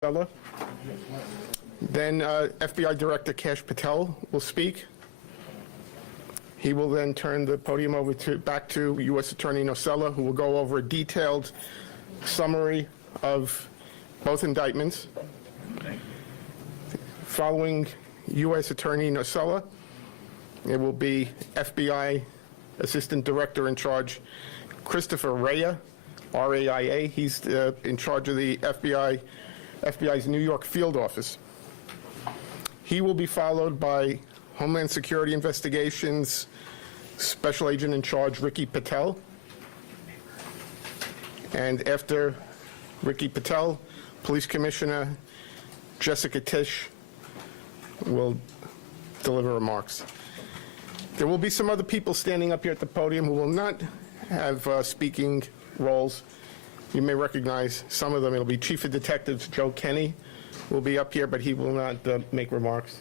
Bella. Then FBI Director Kash Patel will speak. He will then turn the podium over back to U.S. Attorney Nocella, who will go over a detailed summary of both indictments. Following U.S. Attorney Nocella, it will be FBI Assistant Director in Charge Christopher Raya, R-A-I-A. He's in charge of the FBI's New York field office. He will be followed by Homeland Security Investigations Special Agent in Charge Ricky Patel. And after Ricky Patel, Police Commissioner Jessica Tisch will deliver remarks. There will be some other people standing up here at the podium who will not have speaking roles. You may recognize some of them. It'll be Chief of Detectives Joe Kenny will be up here, but he will not make remarks.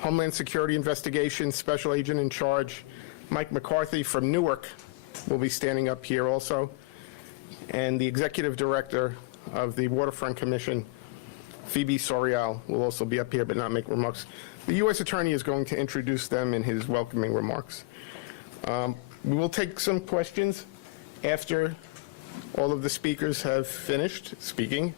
Homeland Security Investigations Special Agent in Charge Mike McCarthy from Newark will be standing up here also. And the Executive Director of the Waterfront Commission, Phoebe Sorial, will also be up here but not make remarks. The U.S. Attorney is going to introduce them in his welcoming remarks. We will take some questions after all of the speakers have finished speaking.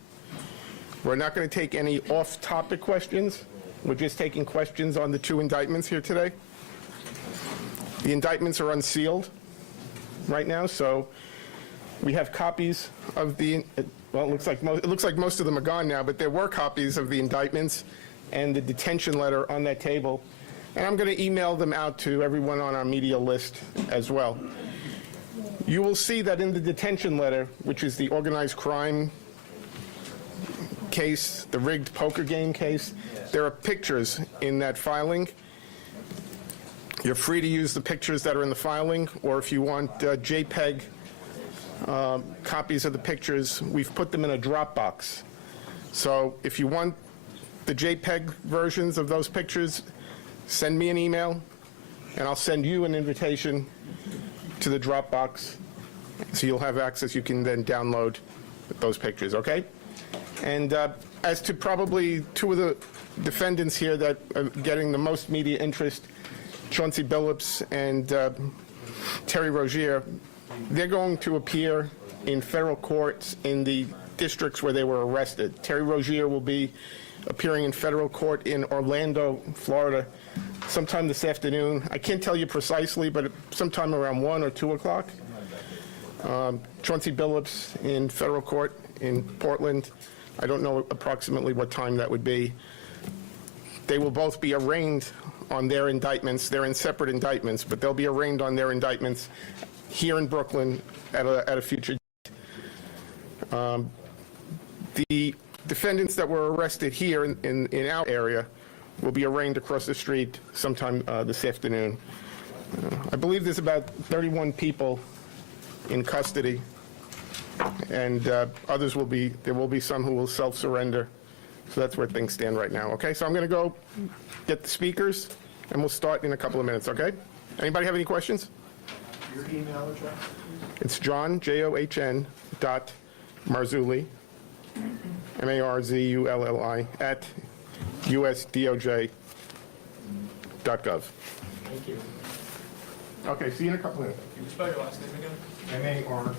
We're not going to take any off-topic questions. We're just taking questions on the two indictments here today. The indictments are unsealed right now, so we have copies of the, well, it looks like most of them are gone now, but there were copies of the indictments and the detention letter on that table. And I'm going to email them out to everyone on our media list as well. You will see that in the detention letter, which is the organized crime case, the rigged poker game case, there are pictures in that filing. You're free to use the pictures that are in the filing, or if you want JPEG copies of the pictures, we've put them in a Dropbox. So if you want the JPEG versions of those pictures, send me an email, and I'll send you an invitation to the Dropbox, so you'll have access. You can then download those pictures, okay? And as to probably two of the defendants here that are getting the most media interest, Chauncey Billups and Terry Rozier, they're going to appear in federal courts in the districts where they were arrested. Terry Rozier will be appearing in federal court in Orlando, Florida, sometime this afternoon. I can't tell you precisely, but sometime around 1 or 2 o'clock. Chauncey Billups in federal court in Portland. I don't know approximately what time that would be. They will both be arraigned on their indictments. They're in separate indictments, but they'll be arraigned on their indictments here in Brooklyn at a future date. The defendants that were arrested here in our area will be arraigned across the street sometime this afternoon. I believe there's about 31 people in custody, and there will be some who will self-surrender. So that's where things stand right now, okay? So I'm going to go get the speakers, and we'll start in a couple of minutes, okay? Anybody have any questions? Your email address? It's John, John, Marzulli, Marzulli, at usdoj.gov. Thank you. Okay, see you in a couple of minutes. Can you spell your last name again? Marzulli.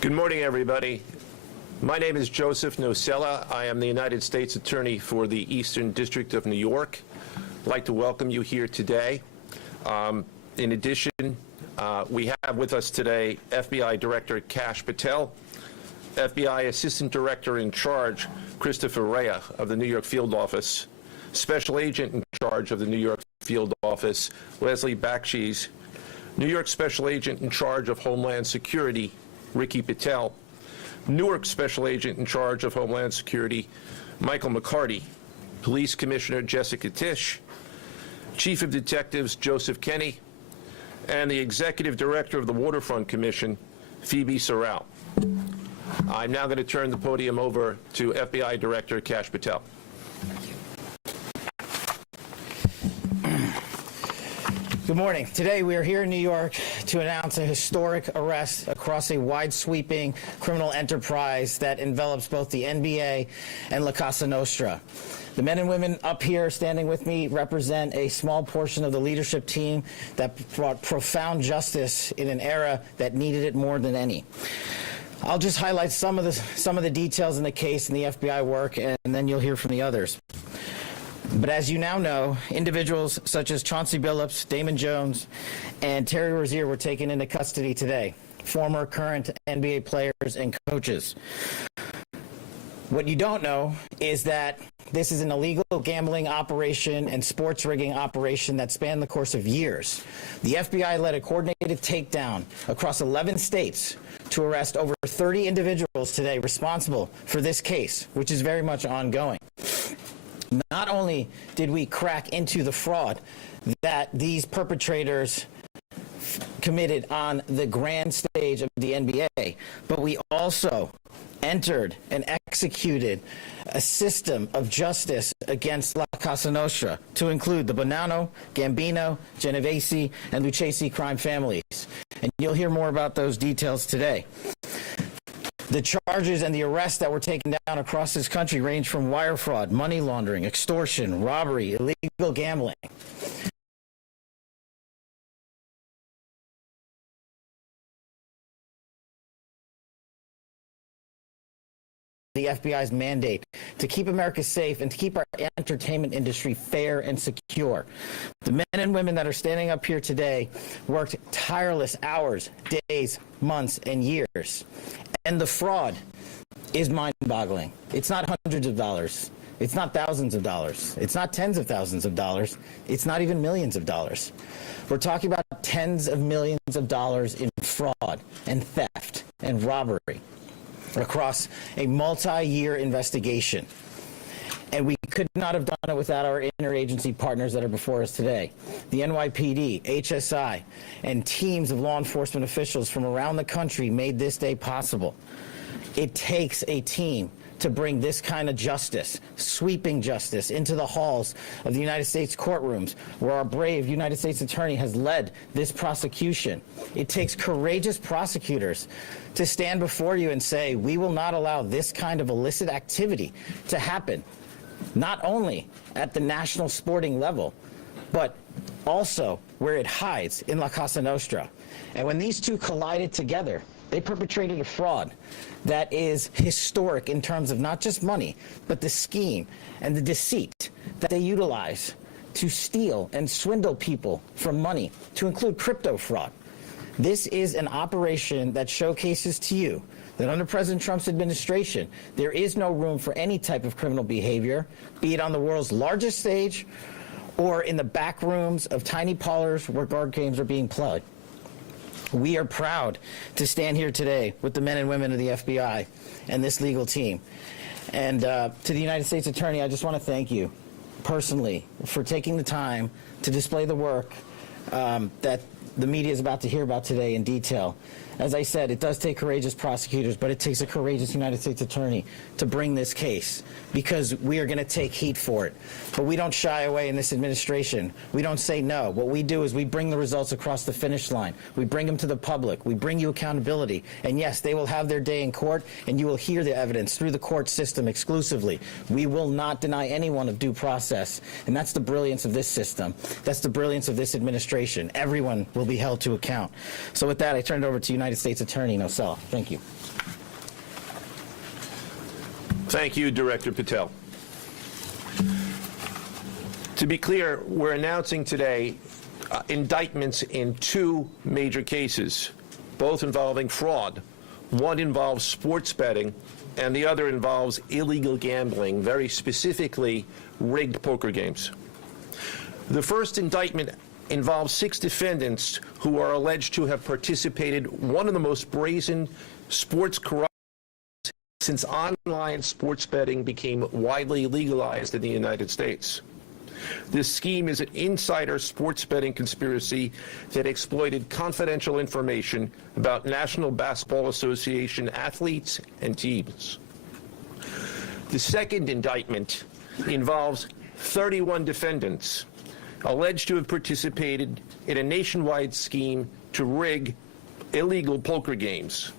Good morning, everybody. My name is Joseph Nocella. I am the United States Attorney for the Eastern District of New York. I'd like to welcome you here today. In addition, we have with us today FBI Director Kash Patel, FBI Assistant Director in Charge Christopher Rea of the New York Field Office, Special Agent in Charge of the New York Field Office Leslie Bakshi's, New York Special Agent in Charge of Homeland Security Ricky Patel, Newark Special Agent in Charge of Homeland Security Michael McCarty, Police Commissioner Jessica Tisch, Chief of Detectives Joseph Kenny, and the Executive Director of the Waterfront Commission, Phoebe Sorrell. I'm now going to turn the podium over to FBI Director Kash Patel. Good morning. Today we are here in New York to announce a historic arrest across a wide-sweeping criminal enterprise that envelops both the NBA and La Cosa Nostra. The men and women up here standing with me represent a small portion of the leadership team that brought profound justice in an era that needed it more than any. I'll just highlight some of the details in the case and the FBI work, and then you'll hear from the others. But as you now know, individuals such as Chauncey Billups, Damon Jones, and Terry Rozier were taken into custody today, former, current NBA players and coaches. What you don't know is that this is an illegal gambling operation and sports rigging operation that spanned the course of years. The FBI led a coordinated takedown across 11 states to arrest over 30 individuals today responsible for this case, which is very much ongoing. Not only did we crack into the fraud that these perpetrators committed on the grand stage of the NBA, but we also entered and executed a system of justice against La Casa Nostra to include the Bonanno, Gambino, Genovese, and Lucchese crime families. And you'll hear more about those details today. The charges and the arrests that were taken down across this country range from wire fraud, money laundering, extortion, robbery, illegal gambling. The FBI's mandate to keep America safe and to keep our entertainment industry fair and secure. The men and women that are standing up here today worked tireless hours, days, months, and years. And the fraud is mind-boggling. It's not hundreds of dollars. It's not thousands of dollars. It's not tens of thousands of dollars. It's not even millions of dollars. We're talking about tens of millions of dollars in fraud and theft and robbery across a multi-year investigation. And we could not have done it without our interagency partners that are before us today. The NYPD, HSI, and teams of law enforcement officials from around the country made this day possible. It takes a team to bring this kind of justice, sweeping justice, into the halls of the United States courtrooms, where our brave United States attorney has led this prosecution. It takes courageous prosecutors to stand before you and say, we will not allow this kind of illicit activity to happen, not only at the national sporting level, but also where it hides in La Casa Nostra. And when these two collided together, they perpetrated a fraud that is historic in terms of not just money, but the scheme and the deceit that they utilize to steal and swindle people from money, to include crypto fraud. This is an operation that showcases to you that under President Trump's administration, there is no room for any type of criminal behavior, be it on the world's largest stage or in the back rooms of tiny parlors where card games are being played. We are proud to stand here today with the men and women of the FBI and this legal team. And to the United States Attorney, I just want to thank you personally for taking the time to display the work that the media is about to hear about today in detail. As I said, it does take courageous prosecutors, but it takes a courageous United States Attorney to bring this case, because we are going to take heat for it. But we don't shy away in this administration. We don't say no. What we do is we bring the results across the finish line. We bring them to the public. We bring you accountability. And yes, they will have their day in court, and you will hear the evidence through the court system exclusively. We will not deny anyone of due process. And that's the brilliance of this system. That's the brilliance of this administration. Everyone will be held to account. So with that, I turn it over to United States Attorney Nosella. Thank you. Thank you, Director Patel. To be clear, we're announcing today indictments in two major cases, both involving fraud. One involves sports betting, and the other involves illegal gambling, very specifically rigged poker games. The first indictment involves 6 defendants who are alleged to have participated in one of the most brazen sports corruption since online sports betting became widely legalized in the United States. This scheme is an insider sports betting conspiracy that exploited confidential information about National Basketball Association athletes and teams. The second indictment involves 31 defendants alleged to have participated in a nationwide scheme to rig illegal poker games.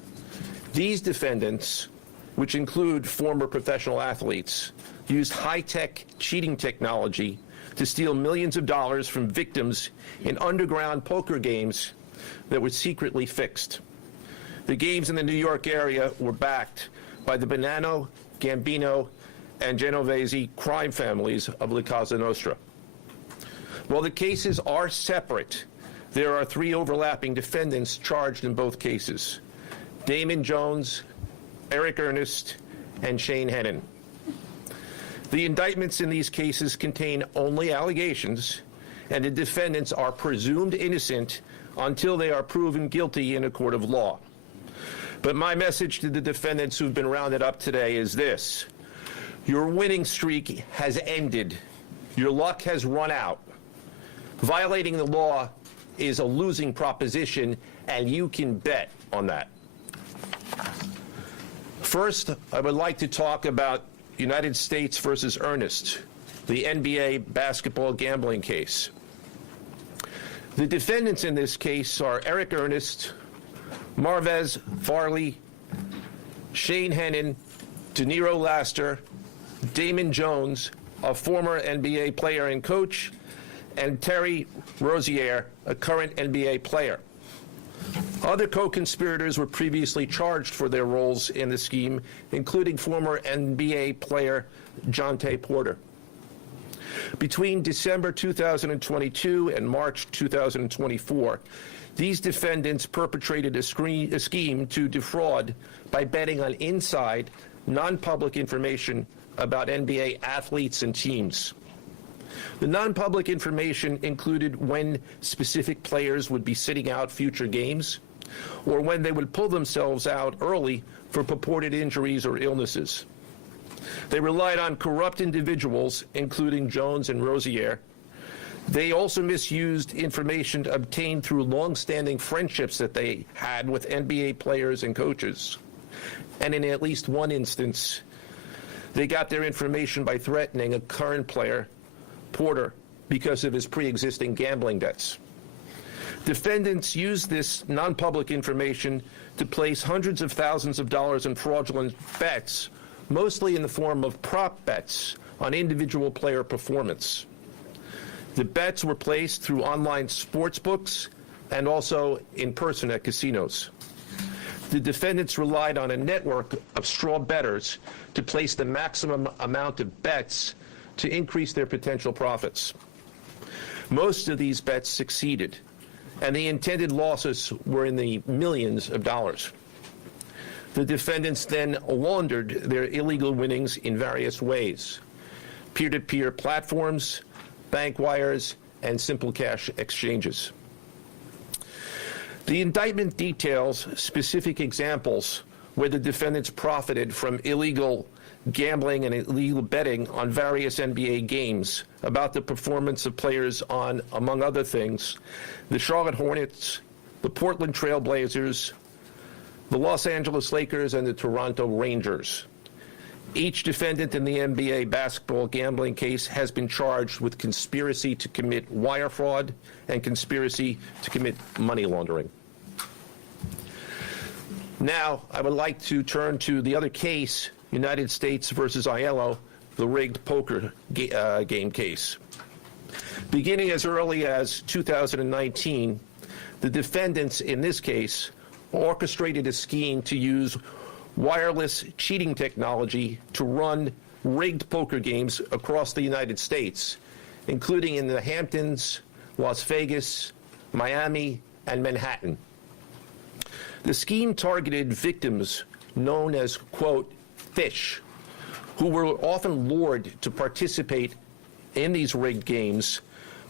These defendants, which include former professional athletes, used high-tech cheating technology to steal millions of dollars from victims in underground poker games that were secretly fixed. The games in the New York area were backed by the Bonanno, Gambino, and Genovese crime families of La Casa Nostra. While the cases are separate, there are 3 overlapping defendants charged in both cases: Damon Jones, Eric Ernest, and Shane Hennon. The indictments in these cases contain only allegations, and the defendants are presumed innocent until they are proven guilty in a court of law. But my message to the defendants who've been rounded up today is this: your winning streak has ended. Your luck has run out. Violating the law is a losing proposition, and you can bet on that. First, I would like to talk about United States versus Ernest, the NBA basketball gambling case. The defendants in this case are Eric Ernest, Marvez Farley, Shane Hennon, De Niro Laster, Damon Jones, a former NBA player and coach, and Terry Rozier, a current NBA player. Other co-conspirators were previously charged for their roles in the scheme, including former NBA player Jontay Porter. Between December 2022 and March 2024, these defendants perpetrated a scheme to defraud by betting on inside, non-public information about NBA athletes and teams. The non-public information included when specific players would be sitting out future games, or when they would pull themselves out early for purported injuries or illnesses. They relied on corrupt individuals, including Jones and Rozier. They also misused information obtained through long-standing friendships that they had with NBA players and coaches. And in at least one instance, they got their information by threatening a current player, Porter, because of his pre-existing gambling debts. Defendants used this non-public information to place hundreds of thousands of dollars in fraudulent bets, mostly in the form of prop bets on individual player performance. The bets were placed through online sports books and also in person at casinos. The defendants relied on a network of straw bettors to place the maximum amount of bets to increase their potential profits. Most of these bets succeeded, and the intended losses were in the millions of dollars. The defendants then laundered their illegal winnings in various ways: peer-to-peer platforms, bank wires, and simple cash exchanges. The indictment details specific examples where the defendants profited from illegal gambling and illegal betting on various NBA games about the performance of players on, among other things, the Charlotte Hornets, the Portland Trail Blazers, the Los Angeles Lakers, and the Toronto Rangers. Each defendant in the NBA basketball gambling case has been charged with conspiracy to commit wire fraud and conspiracy to commit money laundering. Now, I would like to turn to the other case, United States versus Aiello, the rigged poker game case. Beginning as early as 2019, the defendants in this case orchestrated a scheme to use wireless cheating technology to run rigged poker games across the United States, including in the Hamptons, Las Vegas, Miami, and Manhattan. The scheme targeted victims known as, quote, fish, who were often lured to participate in these rigged games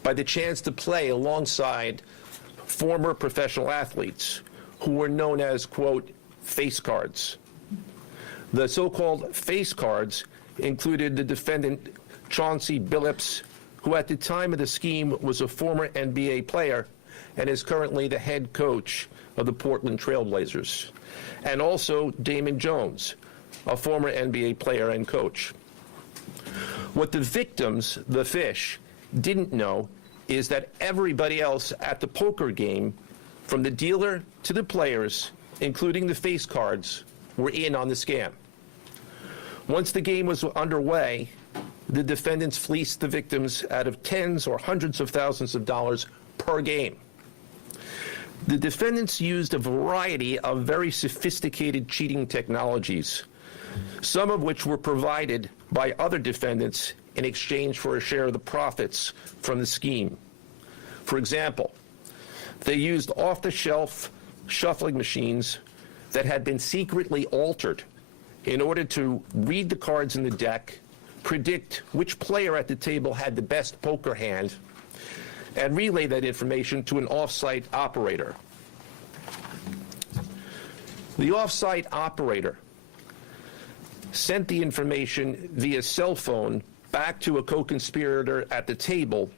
by the chance to play alongside former professional athletes who were known as, quote, face cards. The so-called face cards included the defendant Chauncey Billups, who at the time of the scheme was a former NBA player and is currently the head coach of the Portland Trail Blazers, and also Damon Jones, a former NBA player and coach. What the victims, the fish, didn't know is that everybody else at the poker game, from the dealer to the players, including the face cards, were in on the scam. Once the game was underway, the defendants fleeced the victims out of tens or hundreds of thousands of dollars per game. The defendants used a variety of very sophisticated cheating technologies, some of which were provided by other defendants in exchange for a share of the profits from the scheme. For example, they used off-the-shelf shuffling machines that had been secretly altered in order to read the cards in the deck, predict which player at the table had the best poker hand, and relay that information to an off-site operator. The off-site operator sent the information via cell phone back to a co-conspirator at the table,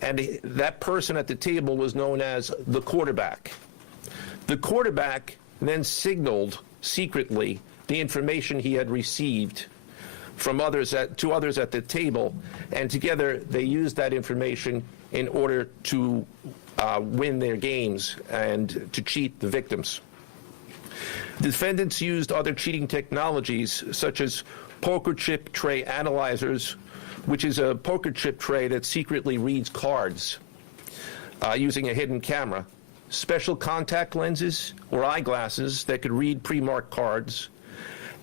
and that person at the table was known as the quarterback. The quarterback then signaled secretly the information he had received from to others at the table, and together they used that information in order to win their games and to cheat the victims. Defendants used other cheating technologies such as poker chip tray analyzers, which is a poker chip tray that secretly reads cards using a hidden camera, special contact lenses or eyeglasses that could read pre-marked cards,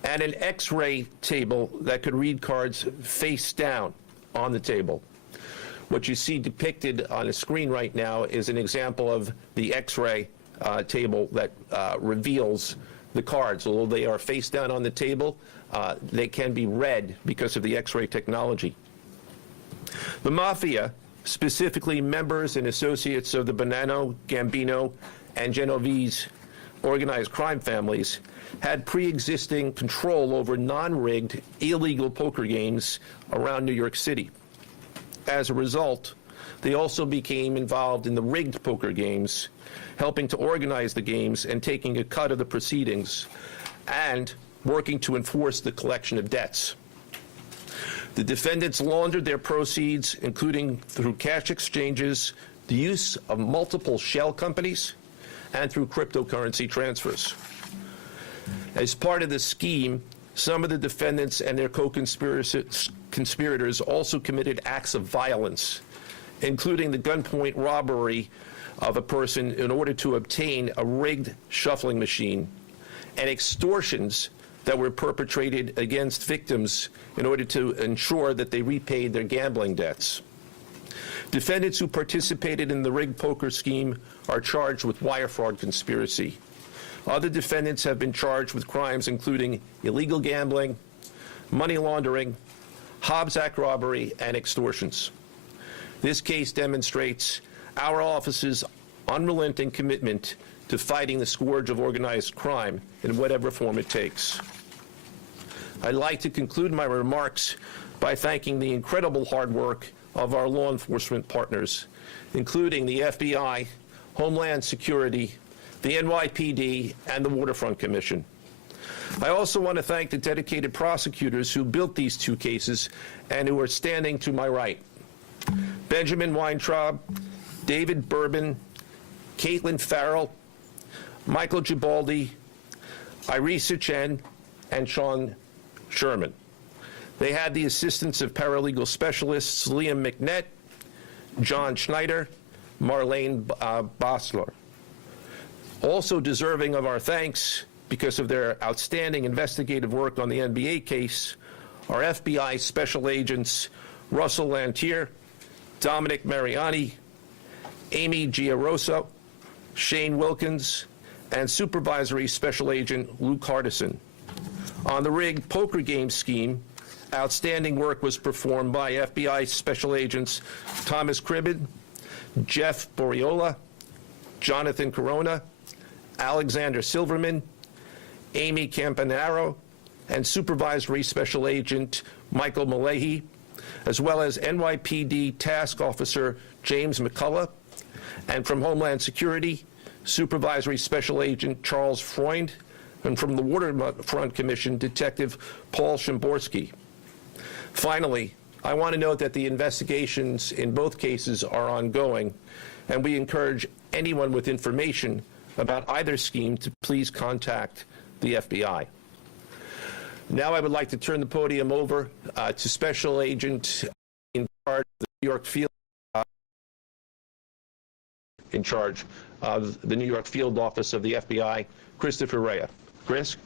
and an X-ray table that could read cards face down on the table. What you see depicted on the screen right now is an example of the X-ray table that reveals the cards. Although they are face down on the table, they can be read because of the X-ray technology. The Mafia, specifically members and associates of the Bonanno, Gambino, and Genovese organized crime families, had pre-existing control over non-rigged, illegal poker games around New York City. As a result, they also became involved in the rigged poker games, helping to organize the games and taking a cut of the proceedings, and working to enforce the collection of debts. The defendants laundered their proceeds, including through cash exchanges, the use of multiple shell companies, and through cryptocurrency transfers. As part of the scheme, some of the defendants and their co-conspirators also committed acts of violence, including the gunpoint robbery of a person in order to obtain a rigged shuffling machine, and extortions that were perpetrated against victims in order to ensure that they repaid their gambling debts. Defendants who participated in the rigged poker scheme are charged with wire fraud conspiracy. Other defendants have been charged with crimes including illegal gambling, money laundering, Hobbs Act robbery, and extortions. This case demonstrates our office's unrelenting commitment to fighting the scourge of organized crime in whatever form it takes. I'd like to conclude my remarks by thanking the incredible hard work of our law enforcement partners, including the FBI, Homeland Security, the NYPD, and the Waterfront Commission. I also want to thank the dedicated prosecutors who built these two cases and who are standing to my right. Benjamin Weintraub, David Bourbon, Caitlin Farrell, Michael Gibaldi, Irisa Chen, and Sean Sherman. They had the assistance of paralegal specialists Liam McNett, John Schneider, Marlene Bosler. Also deserving of our thanks because of their outstanding investigative work on the NBA case are FBI Special Agents Russell Lantier, Dominic Mariani, Amy Giaroso, Shane Wilkins, and Supervisory Special Agent Luke Hardison. On the rigged poker game scheme, outstanding work was performed by FBI Special Agents Thomas Cribbin, Jeff Boriola, Jonathan Corona, Alexander Silverman, Amy Campanaro, and Supervisory Special Agent Michael Malahi, as well as NYPD Task Officer James McCullough, and from Homeland Security, Supervisory Special Agent Charles Freund, and from the Waterfront Commission, Detective Paul Shimborski. Finally, I want to note that the investigations in both cases are ongoing, and we encourage anyone with information about either scheme to please contact the FBI. Now I would like to turn the podium over to Special Agent in charge of the New York Field Office of the FBI, Christopher Rea. Chris?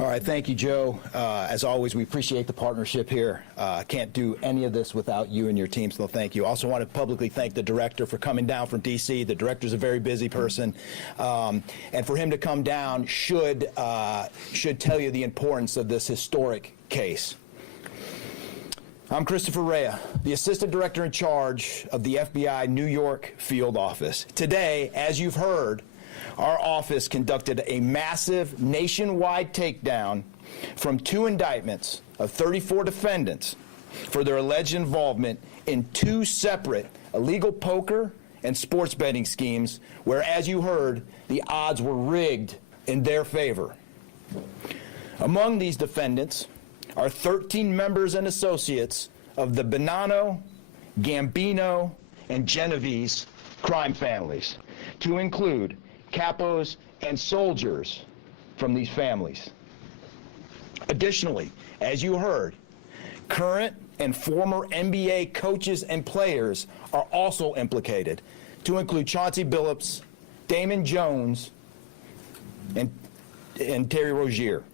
All right, thank you, Joe. As always, we appreciate the partnership here. Can't do any of this without you and your team, so thank you. Also want to publicly thank the director for coming down from D.C. The director's a very busy person, and for him to come down should tell you the importance of this historic case. I'm Christopher Rea, the Assistant Director in charge of the FBI New York Field Office. Today, as you've heard, our office conducted a massive nationwide takedown from 2 indictments of 34 defendants for their alleged involvement in 2 separate illegal poker and sports betting schemes where, as you heard, the odds were rigged in their favor. Among these defendants are 13 members and associates of the Bonanno, Gambino, and Genovese crime families, to include capos and soldiers from these families. Additionally, as you heard, current and former NBA coaches and players are also implicated, to include Chauncey Billups, Damon Jones, and Terry Rozier.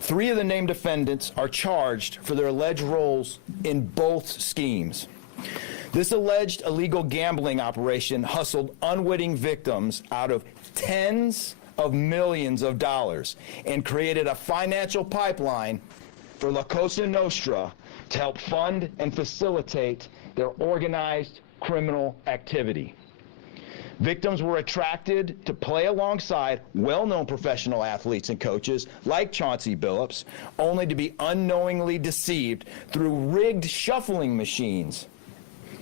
3 of the named defendants are charged for their alleged roles in both schemes. This alleged illegal gambling operation hustled unwitting victims out of tens of millions of dollars and created a financial pipeline for La Cosa Nostra to help fund and facilitate their organized criminal activity. Victims were attracted to play alongside well-known professional athletes and coaches like Chauncey Billups, only to be unknowingly deceived through rigged shuffling machines,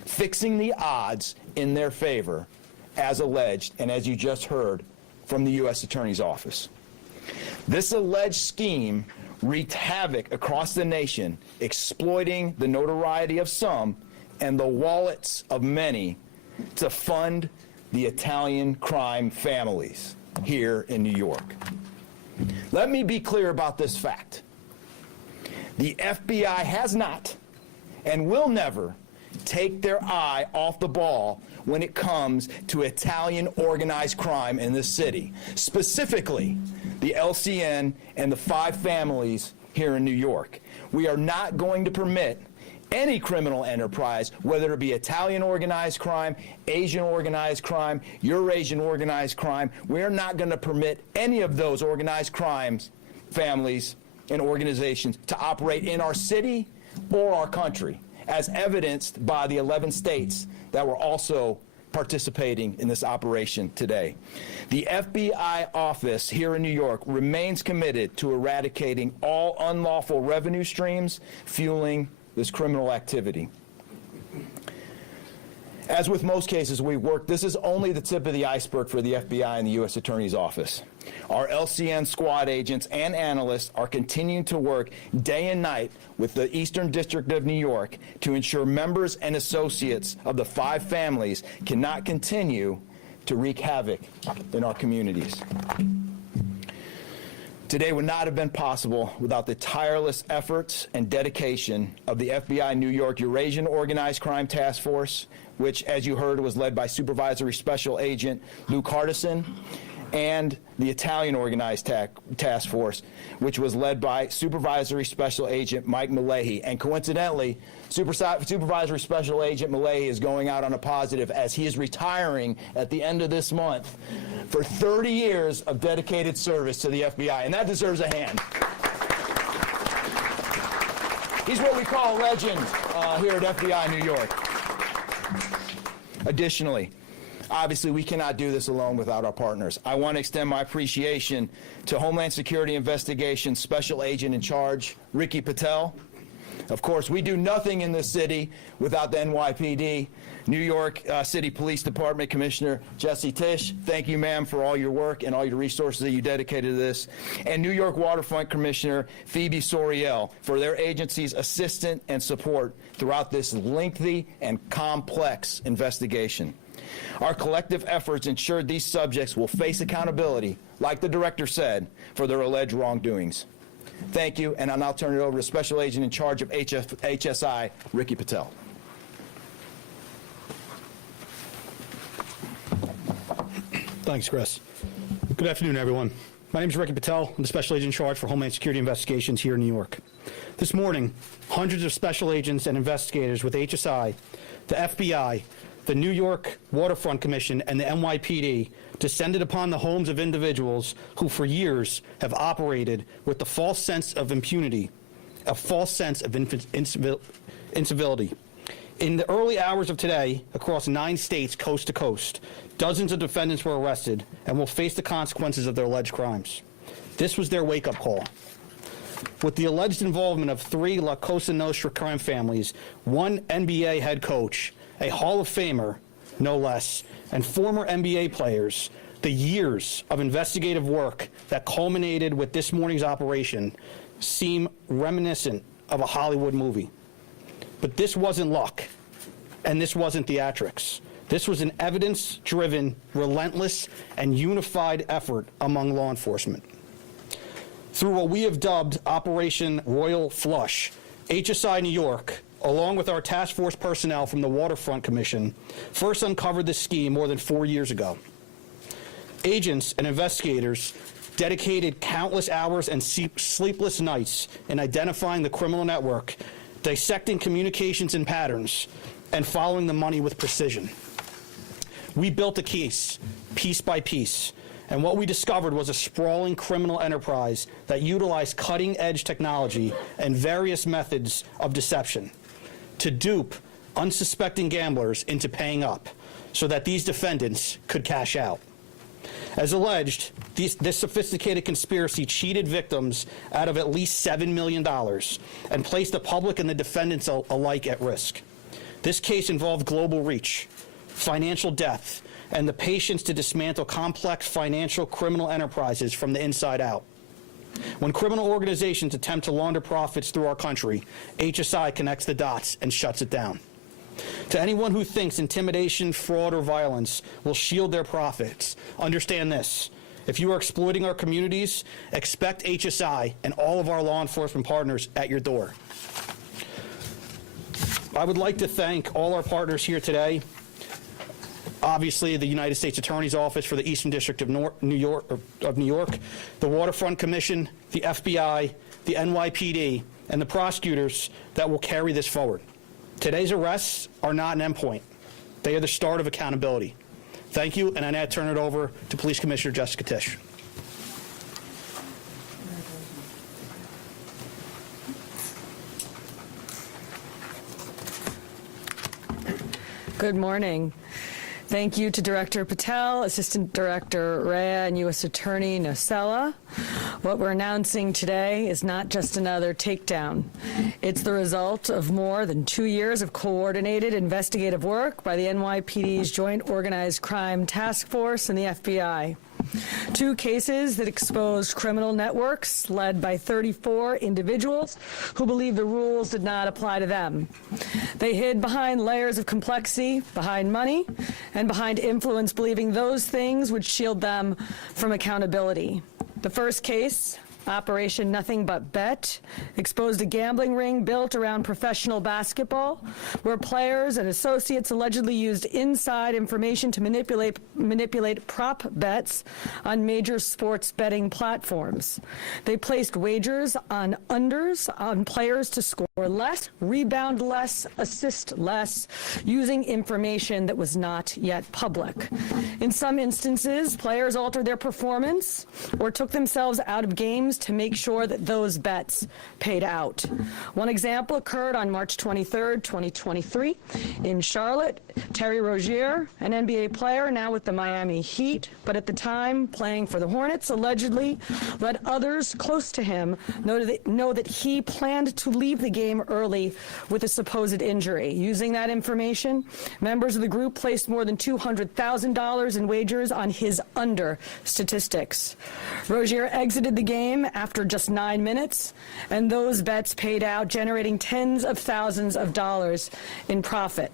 fixing the odds in their favor, as alleged and as you just heard from the U.S. Attorney's Office. This alleged scheme wreaked havoc across the nation, exploiting the notoriety of some and the wallets of many to fund the Italian crime families here in New York. Let me be clear about this fact. The FBI has not and will never take their eye off the ball when it comes to Italian organized crime in this city, specifically the LCN and the 5 families here in New York. We are not going to permit any criminal enterprise, whether it be Italian organized crime, Asian organized crime, Eurasian organized crime, we're not going to permit any of those organized crimes, families, and organizations to operate in our city or our country, as evidenced by the 11 states that were also participating in this operation today. The FBI office here in New York remains committed to eradicating all unlawful revenue streams fueling this criminal activity. As with most cases we work, this is only the tip of the iceberg for the FBI and the U.S. Attorney's Office. Our LCN squad agents and analysts are continuing to work day and night with the Eastern District of New York to ensure members and associates of the 5 families cannot continue to wreak havoc in our communities. Today would not have been possible without the tireless efforts and dedication of the FBI New York Eurasian Organized Crime Task Force, which, as you heard, was led by Supervisory Special Agent Luke Hardison, and the Italian Organized Task Force, which was led by Supervisory Special Agent Mike Malahi. And coincidentally, Supervisory Special Agent Malahi is going out on a positive as he is retiring at the end of this month for 30 years of dedicated service to the FBI, and that deserves a hand. He's what we call a legend here at FBI New York. Additionally, obviously, we cannot do this alone without our partners. I want to extend my appreciation to Homeland Security Investigations Special Agent in Charge, Ricky Patel. Of course, we do nothing in this city without the NYPD. New York City Police Department Commissioner Jesse Tisch, thank you, ma'am, for all your work and all your resources that you dedicated to this. And New York Waterfront Commissioner Phoebe Soriel for their agency's assistance and support throughout this lengthy and complex investigation. Our collective efforts ensured these subjects will face accountability, like the director said, for their alleged wrongdoings. Thank you, and I'll now turn it over to Special Agent in charge of HSI, Ricky Patel. Thanks, Chris. Good afternoon, everyone. My name is Ricky Patel. I'm the Special Agent in charge for Homeland Security investigations here in New York. This morning, hundreds of special agents and investigators with HSI, the FBI, the New York Waterfront Commission, and the NYPD descended upon the homes of individuals who for years have operated with the false sense of impunity, a false sense of incivility. In the early hours of today, across 9 states, coast to coast, dozens of defendants were arrested and will face the consequences of their alleged crimes. This was their wake-up call. With the alleged involvement of 3 La Cosa Nostra crime families, 1 NBA head coach, a Hall of Famer, no less, and former NBA players, the years of investigative work that culminated with this morning's operation seem reminiscent of a Hollywood movie. But this wasn't luck, and this wasn't theatrics. This was an evidence-driven, relentless, and unified effort among law enforcement. Through what we have dubbed Operation Royal Flush, HSI New York, along with our task force personnel from the Waterfront Commission, first uncovered this scheme more than 4 years ago. Agents and investigators dedicated countless hours and sleepless nights in identifying the criminal network, dissecting communications and patterns, and following the money with precision. We built a case, piece by piece, and what we discovered was a sprawling criminal enterprise that utilized cutting-edge technology and various methods of deception to dupe unsuspecting gamblers into paying up so that these defendants could cash out. As alleged, this sophisticated conspiracy cheated victims out of at least $7 million and placed the public and the defendants alike at risk. This case involved global reach, financial depth, and the patience to dismantle complex financial criminal enterprises from the inside out. When criminal organizations attempt to launder profits through our country, HSI connects the dots and shuts it down. To anyone who thinks intimidation, fraud, or violence will shield their profits, understand this. If you are exploiting our communities, expect HSI and all of our law enforcement partners at your door. I would like to thank all our partners here today. Obviously, the United States Attorney's Office for the Eastern District of New York, the Waterfront Commission, the FBI, the NYPD, and the prosecutors that will carry this forward. Today's arrests are not an endpoint. They are the start of accountability. Thank you, and I now turn it over to Police Commissioner Jessica Tisch. Good morning. Thank you to Director Patel, Assistant Director Rea, and U.S. Attorney Nocella. What we're announcing today is not just another takedown. It's the result of more than 2 years of coordinated investigative work by the NYPD's Joint Organized Crime Task Force and the FBI. 2 cases that exposed criminal networks led by 34 individuals who believed the rules did not apply to them. They hid behind layers of complexity, behind money, and behind influence, believing those things would shield them from accountability. The first case, Operation Nothing But Bet, exposed a gambling ring built around professional basketball, where players and associates allegedly used inside information to manipulate prop bets on major sports betting platforms. They placed wagers on unders on players to score less, rebound less, assist less, using information that was not yet public. In some instances, players altered their performance or took themselves out of games to make sure that those bets paid out. One example occurred on March 23rd, 2023 in Charlotte. Terry Rozier, an NBA player now with the Miami Heat, but at the time playing for the Hornets, allegedly let others close to him know that he planned to leave the game early with a supposed injury. Using that information, members of the group placed more than $200,000 in wagers on his under statistics. Rozier exited the game after just 9 minutes, and those bets paid out, generating tens of thousands of dollars in profit.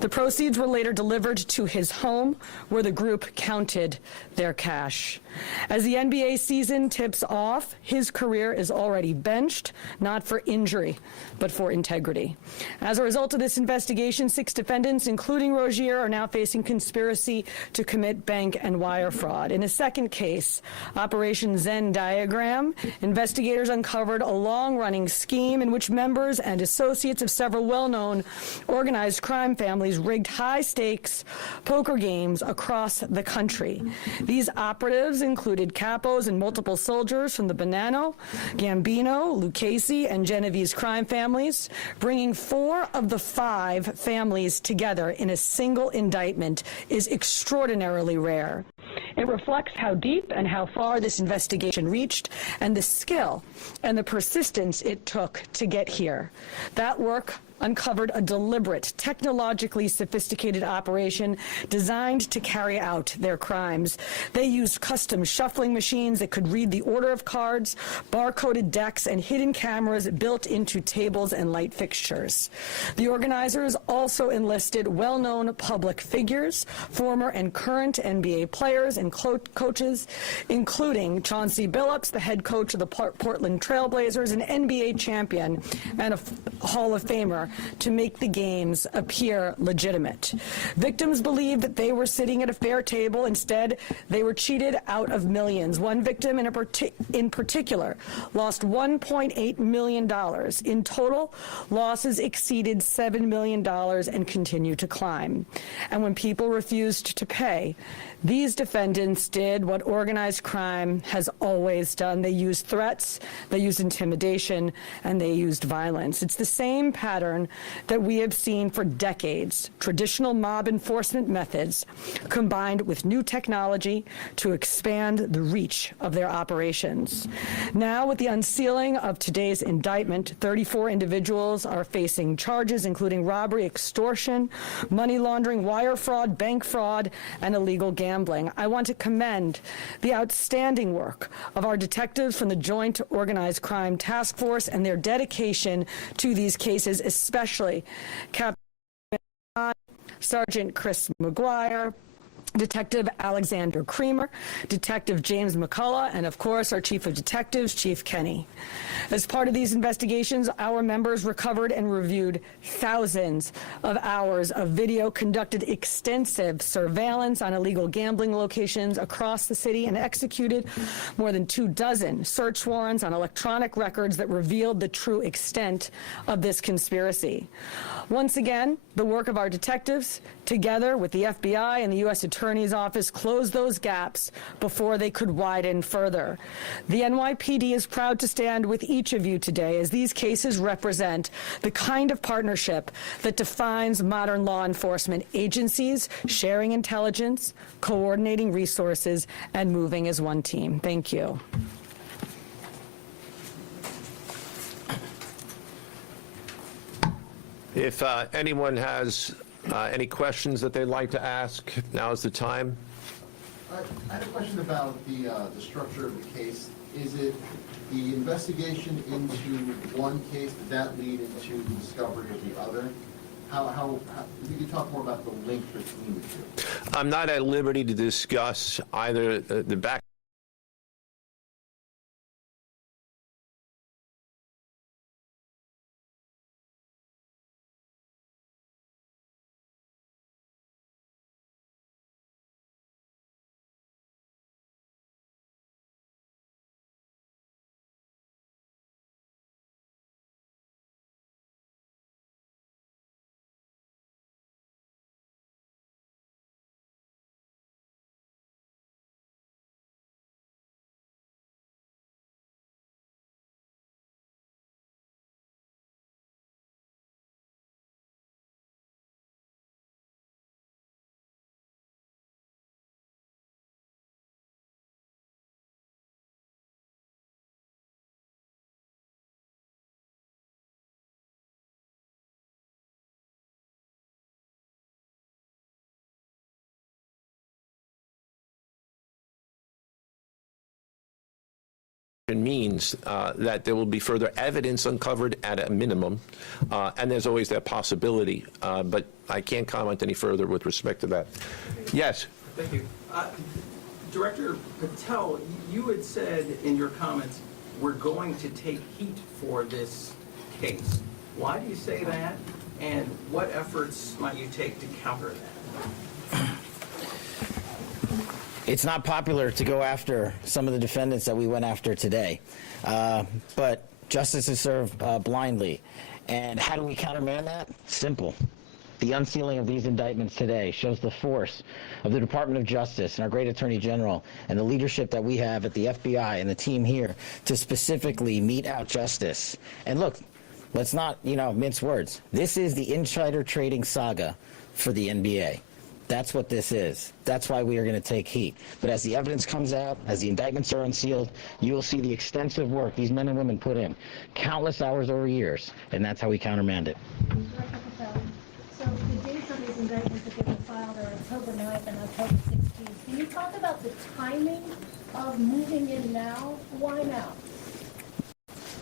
The proceeds were later delivered to his home, where the group counted their cash. As the NBA season tips off, his career is already benched, not for injury, but for integrity. As a result of this investigation, 6 defendants, including Rozier, are now facing conspiracy to commit bank and wire fraud. In a second case, Operation Zen Diagram, investigators uncovered a long-running scheme in which members and associates of several well-known organized crime families rigged high-stakes poker games across the country. These operatives included capos and multiple soldiers from the Bonanno, Gambino, Lucchese, and Genovese crime families. Bringing 4 of the 5 families together in a single indictment is extraordinarily rare. It reflects how deep and how far this investigation reached and the skill and the persistence it took to get here. That work uncovered a deliberate, technologically sophisticated operation designed to carry out their crimes. They used custom shuffling machines that could read the order of cards, barcoded decks, and hidden cameras built into tables and light fixtures. The organizers also enlisted well-known public figures, former and current NBA players and coaches, including Chauncey Billups, the head coach of the Portland Trail Blazers, an NBA champion and a Hall of Famer, to make the games appear legitimate. Victims believed that they were sitting at a fair table. Instead, they were cheated out of millions. One victim in particular lost $1.8 million. In total, losses exceeded $7 million and continue to climb. And when people refused to pay, these defendants did what organized crime has always done. They used threats, they used intimidation, and they used violence. It's the same pattern that we have seen for decades. Traditional mob enforcement methods combined with new technology to expand the reach of their operations. Now, with the unsealing of today's indictment, 34 individuals are facing charges including robbery, extortion, money laundering, wire fraud, bank fraud, and illegal gambling. I want to commend the outstanding work of our detectives from the Joint Organized Crime Task Force and their dedication to these cases, especially Captain Sergeant Chris McGuire, Detective Alexander Creamer, Detective James McCullough, and of course our Chief of Detectives, Chief Kenny. As part of these investigations, our members recovered and reviewed thousands of hours of video, conducted extensive surveillance on illegal gambling locations across the city, and executed more than 24 search warrants on electronic records that revealed the true extent of this conspiracy. Once again, the work of our detectives, together with the FBI and the U.S. Attorney's Office, closed those gaps before they could widen further. The NYPD is proud to stand with each of you today, as these cases represent the kind of partnership that defines modern law enforcement agencies, sharing intelligence, coordinating resources, and moving as one team. Thank you. If anyone has any questions that they'd like to ask, now is the time. I had a question about the structure of the case. Is it the investigation into one case, did that lead into the discovery of the other? How if you could talk more about the link between the two. I'm not at liberty to discuss either the back means that there will be further evidence uncovered at a minimum, and there's always that possibility, but I can't comment any further with respect to that. Yes? Thank you. Director Patel, you had said in your comments, we're going to take heat for this case. Why do you say that, and what efforts might you take to counter that? It's not popular to go after some of the defendants that we went after today, but justice is served blindly. And how do we countermand that? Simple. The unsealing of these indictments today shows the force of the Department of Justice and our great Attorney General and the leadership that we have at the FBI and the team here to specifically mete out justice. And look, let's not, mince words. This is the insider trading saga for the NBA. That's what this is. That's why we are going to take heat. But as the evidence comes out, as the indictments are unsealed, you will see the extensive work these men and women put in, countless hours over years, and that's how we countermand it. So the dates on these indictments that get filed are October 9th and October 16th. Can you talk about the timing of moving in now? Why now?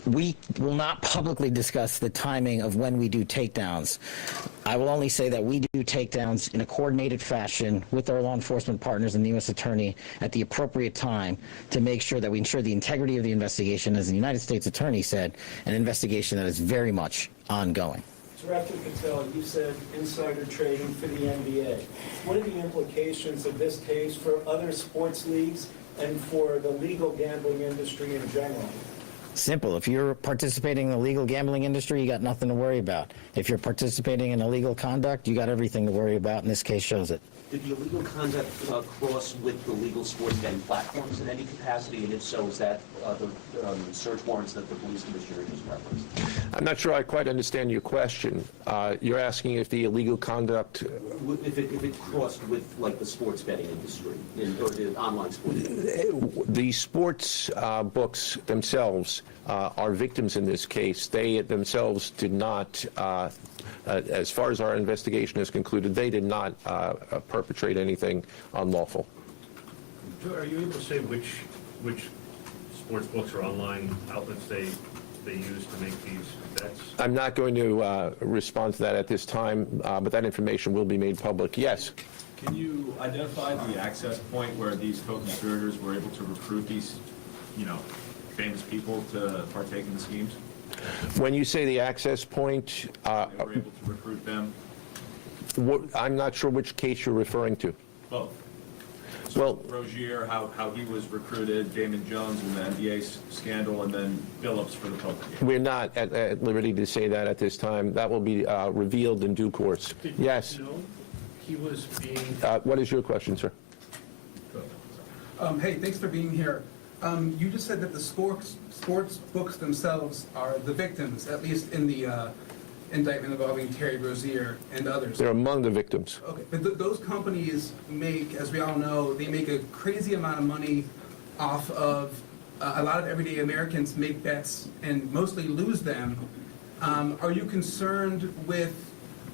We will not publicly discuss the timing of when we do takedowns. I will only say that we do takedowns in a coordinated fashion with our law enforcement partners and the U.S. Attorney at the appropriate time to make sure that we ensure the integrity of the investigation, as the United States Attorney said, an investigation that is very much ongoing. Director Patel, you said insider trading for the NBA. What are the implications of this case for other sports leagues and for the legal gambling industry in general? Simple. If you're participating in the legal gambling industry, you got nothing to worry about. If you're participating in illegal conduct, you got everything to worry about, and this case shows it. Did the illegal conduct cross with the legal sports betting platforms in any capacity? And if so, is that the search warrants that the police commissioner just referenced? I'm not sure I quite understand your question. You're asking if the illegal conduct... If it crossed with, like, the sports betting industry or the online sports The sports books themselves are victims in this case. They themselves did not, as far as our investigation is concluded, they did not perpetrate anything unlawful. Are you able to say which sports books or online outlets they use to make these bets? I'm not going to respond to that at this time, but that information will be made public. Yes? Can you identify the access point where these co-conspirators were able to recruit these, famous people to partake in the schemes? When you say the access point, They were able to recruit them? I'm not sure which case you're referring to. Both. So Well, Rozier, how he was recruited, Damon Jones in the NBA scandal, and then Billups for the poker game. we're not at liberty to say that at this time. That will be revealed in due course. Yes? He was being... What is your question, sir? Hey, thanks for being here. You just said that the sports books themselves are the victims, at least in the indictment involving Terry Rozier and others. They're among the victims. Okay, but those companies make, as we all know, they make a crazy amount of money off of a lot of everyday Americans make bets and mostly lose them. Are you concerned with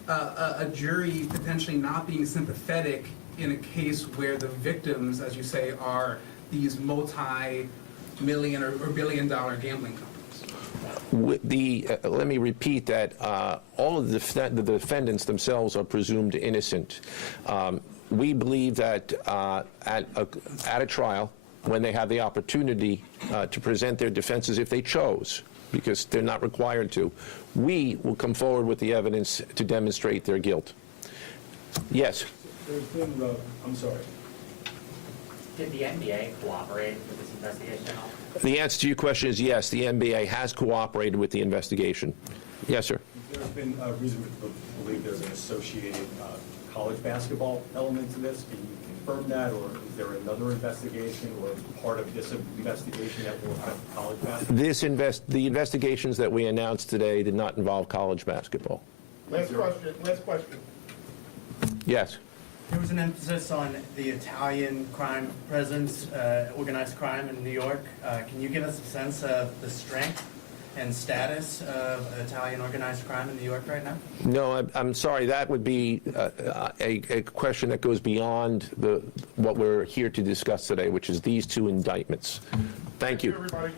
a jury potentially not being sympathetic in a case where the victims, as you say, are these multi-million or billion-dollar gambling companies? Let me repeat that all of the defendants themselves are presumed innocent. We believe that at a trial, when they have the opportunity to present their defenses if they chose, because they're not required to, we will come forward with the evidence to demonstrate their guilt. Yes? There's been, I'm sorry. Did the NBA cooperate with this investigation at all? The answer to your question is yes, the NBA has cooperated with the investigation. Yes, sir. There's been a reason to believe there's an associated college basketball element to this. Can you confirm that, or is there another investigation or part of this investigation that will have college basketball? The investigations that we announced today did not involve college basketball. Last question. Yes. There was an emphasis on the Italian crime presence, organized crime in New York. Can you give us a sense of the strength and status of Italian organized crime in New York right now? No, I'm sorry. That would be a question that goes beyond what we're here to discuss today, which is these two indictments. Thank you. Everybody.